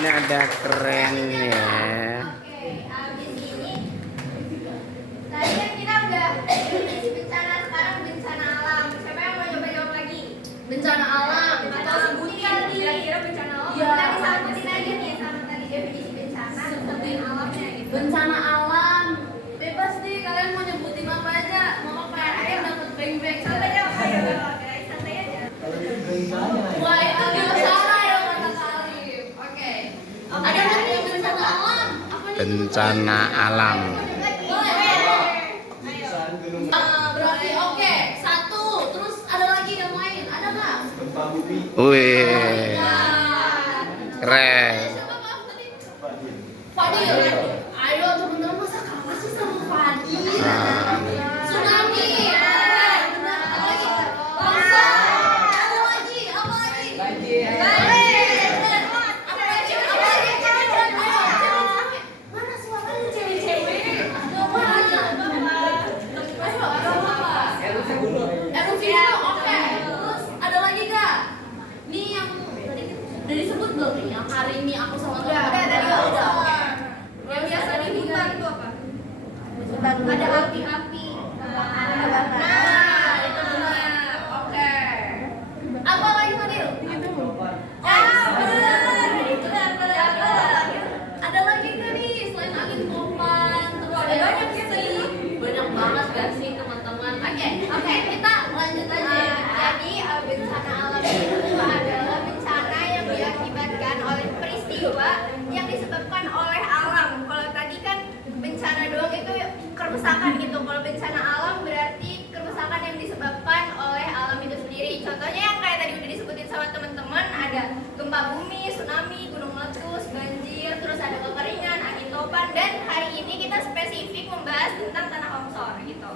ini ada kerennya. Habis ini tadi kan kita udah bencana, sekarang bencana alam. Siapa yang mau coba jawab lagi? Bencana alam atau sebutin kira-kira bencana alam. Ya. Tadi sebutin aja nih sama tadi definisi bencana, sebutin alamnya gitu. bencana alam. Bebas deh, kalian mau nyebutin apa aja. Mama kayak ayam dapat beng-beng. Santai aja, ayo guys, santai aja. Wah, itu diosaha ya kata Karim. Oke. Ada lagi bencana alam. Apa nih? Bencana alam. Berarti oke. Satu. Terus ada lagi yang lain. Ada nggak? Wih, keren. Siapa maaf tadi? Fadil. Ayo teman-teman, masa kalah sih sama Fadil? Tsunami. Benar. Apa lagi? Longsor. Ada lagi. Apa lagi? Banjir. Benar. Apa lagi? Apa lagi? Cewek-cewek. Ayo, cewek-cewek. Mana suaranya cewek-cewek? Gak mana? Ayo, ada apa? Erupsi gunung. Oke. Terus ada lagi gak? Nih yang tadi udah disebut belum nih? Yang hari ini aku sama teman-teman. Udah. Yang biasa di hutan tuh apa? Ada api-api. Nah, itu benar. Oke. Apa lagi Fadil? Benar. Ada lagi nggak nih selain angin topan? Terus ada banyak sih. Banyak banget gak sih teman-teman? Oke, kita lanjut aja. Jadi bencana alam itu adalah bencana yang diakibatkan oleh peristiwa yang disebabkan oleh alam. Kalau tadi kan bencana doang itu kerusakan gitu. Kalau bencana alam berarti kerusakan yang disebabkan oleh alam itu sendiri. Contohnya yang kayak tadi udah disebutin sama teman-teman, ada gempa bumi, tsunami, gunung meletus, banjir, terus ada kekeringan, angin topan, dan hari ini kita spesifik membahas tentang tanah longsor gitu.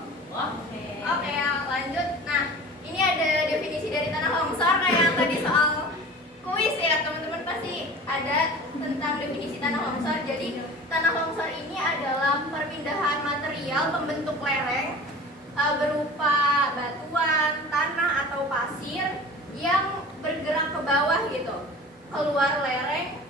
Oke, lanjut. Nah, ini ada definisi dari tanah longsor kayak yang tadi soal kuis ya, teman-teman pasti ada tentang definisi tanah longsor. Jadi, tanah longsor ini adalah perpindahan material pembentuk lereng berupa batuan, tanah atau pasir yang bergerak ke bawah gitu. Keluar lereng,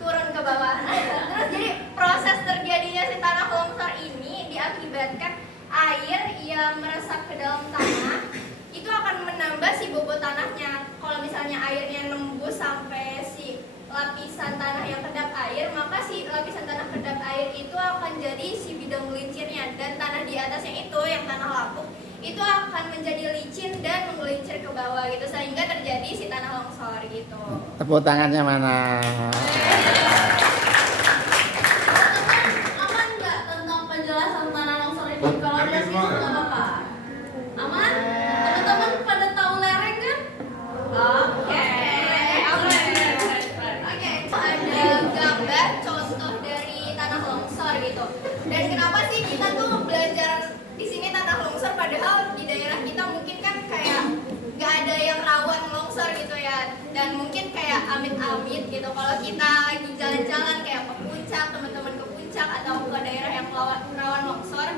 turun ke bawah. Terus jadi proses terjadinya si tanah longsor ini diakibatkan air yang meresap ke dalam tanah itu akan menambah si bobot tanahnya. Kalau misalnya airnya nembus sampai si lapisan tanah yang kedap air, maka si lapisan tanah kedap air itu akan jadi si bidang gelincirnya, dan tanah di atasnya itu yang tanah lapuk itu akan menjadi licin dan menggelincir ke bawah gitu, sehingga terjadi si tanah longsor gitu. Tepuk tangannya mana? Aman nggak tentang penjelasan tanah longsor ini? Kalau ada yang bingung nggak apa-apa. Aman? Teman-teman pada tahu lereng kan? Oke. Ada gambar contoh dari tanah longsor gitu. Dan kenapa sih kita tuh belajar di sini tanah longsor, padahal di daerah kita mungkin kan kayak nggak ada yang rawan longsor gitu ya. Dan mungkin kayak amit-amit gitu. Kalau kita lagi jalan-jalan kayak ke puncak, teman-teman ke puncak atau ke daerah yang rawan longsor,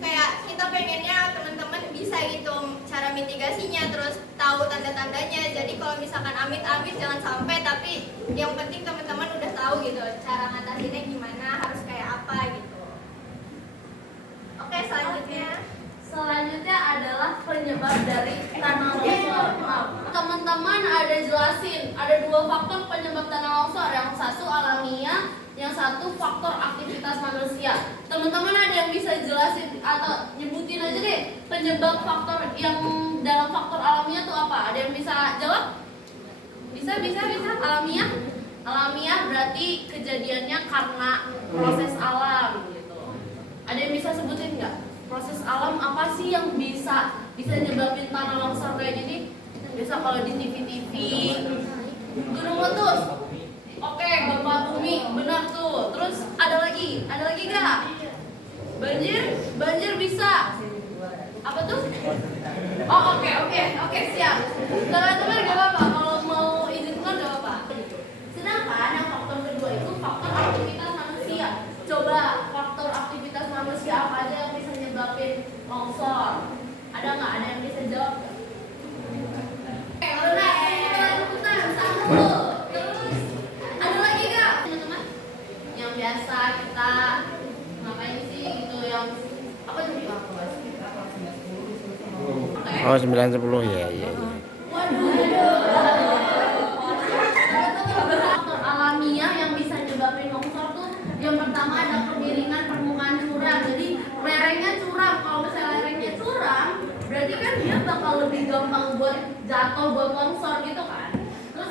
kayak kita pengennya teman-teman bisa gitu cara mitigasinya, terus tahu tanda-tandanya. Jadi kalau misalkan amit-amit jangan sampai, tapi yang penting teman-teman udah tahu gitu cara ngatasinnya gimana, harus kayak apa gitu. Oke, selanjutnya adalah penyebab dari tanah longsor. Teman-teman ada jelasin, ada dua faktor penyebab tanah longsor. Yang satu alamiah, yang satu faktor aktivitas manusia. Teman-teman ada yang bisa jelasin atau nyebutin aja deh penyebab faktor yang dalam faktor alamiah itu apa? Ada yang bisa jawab? Bisa. Alamiah? Alamiah berarti kejadiannya karena proses alam gitu. Ada yang bisa sebutin nggak? Proses alam apa sih yang bisa nyebabin tanah longsor kayak gini? Biasa kalau di TV-TV, gunung meletus. Oke, gempa bumi, benar tuh. Terus ada lagi gak? Banjir bisa. Apa tuh? Oh oke, siap. Teman-teman gak apa-apa, kalau mau izin keluar gak apa-apa. Sedangkan yang faktor kedua itu faktor aktivitas manusia. Coba faktor aktivitas manusia apa aja yang bisa nyebabin longsor? Ada nggak? Ada yang bisa jawab nggak? Oke, benar. Satu. Terus Oh 9 10 ya ya. Faktor alamiah yang bisa nyebabin longsor tuh yang pertama ada kemiringan permukaan curam. Jadi lerengnya curam. Kalau misalnya lerengnya curam, berarti kan dia bakal lebih gampang buat jatuh buat longsor gitu kan.